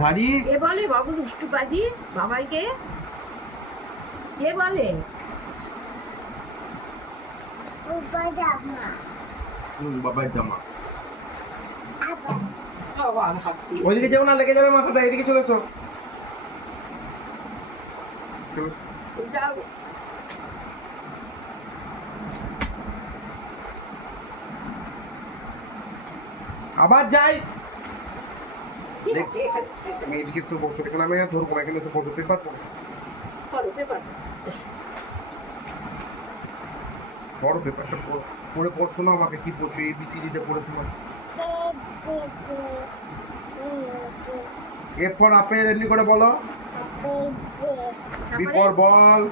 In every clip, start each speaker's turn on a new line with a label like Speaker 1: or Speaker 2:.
Speaker 1: ধাড়ি।
Speaker 2: কে বলে? বাবু দুষ্টু পাজি বাবাইকে? কে বলে?
Speaker 1: বাবার জামা। ওইদিকে যেও না লেগে যাবে মাথাটা এদিকে চলে এসো।
Speaker 2: যাও।
Speaker 1: আবার যাই। দেখ। আমি এদিকে এসে বসো এখানে আমি আর ধরবো না এখানে এসে বসো পেপার পড়ো
Speaker 2: পেপার।
Speaker 1: পড়ো পেপারটা পড়ে পড়ছো না আমাকে কি পড়ছো এ বি সি ডিটা পড়ে তোমার এ ফর আপেল এমনি করে বলো। B for ball.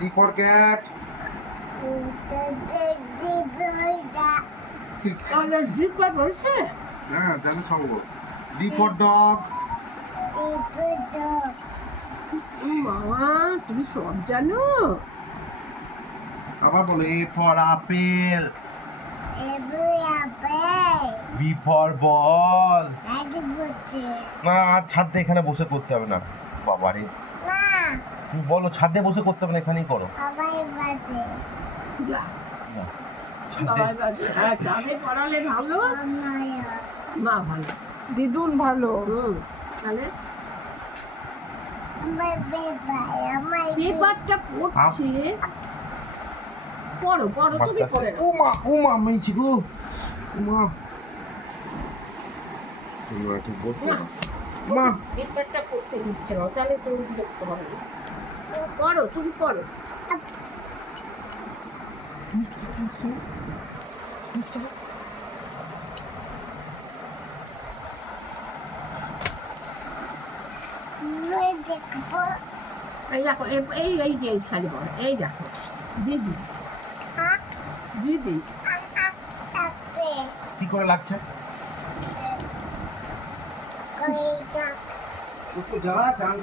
Speaker 1: C for cat
Speaker 2: তাহলে
Speaker 1: হ্যাঁ জানো সব ডি ফর ডগ
Speaker 2: তুমি সব জানো
Speaker 1: আবার বলো A for apple B for ball না আর ছাদে এখানে বসে করতে হবে না। বাবারে। বলো ছাদে বসে করতে হবে না এখানেই করো। ছাদে।
Speaker 2: হ্যাঁ চাঁদে পড়ালে ভালো। মা ভালো।
Speaker 3: দিদুন ভালো।
Speaker 2: হুম তাহলে? পেপারটা পড়ছে। পড়ো পড়ো তুমি পড়ে
Speaker 1: ও মা ও মেয়েছি গো। মা ঠিক বসো
Speaker 2: না
Speaker 1: মা।
Speaker 2: পেপারটা পড়তে দিচ্ছে না তাহলে তুমি দেখতে পারবে পড়ো তুমি পড়ো এই দেখো এই- এই এই যে এই খালি বড় এই দেখো। দিদি। দিদি।
Speaker 1: কি করে লাগছে? যা চান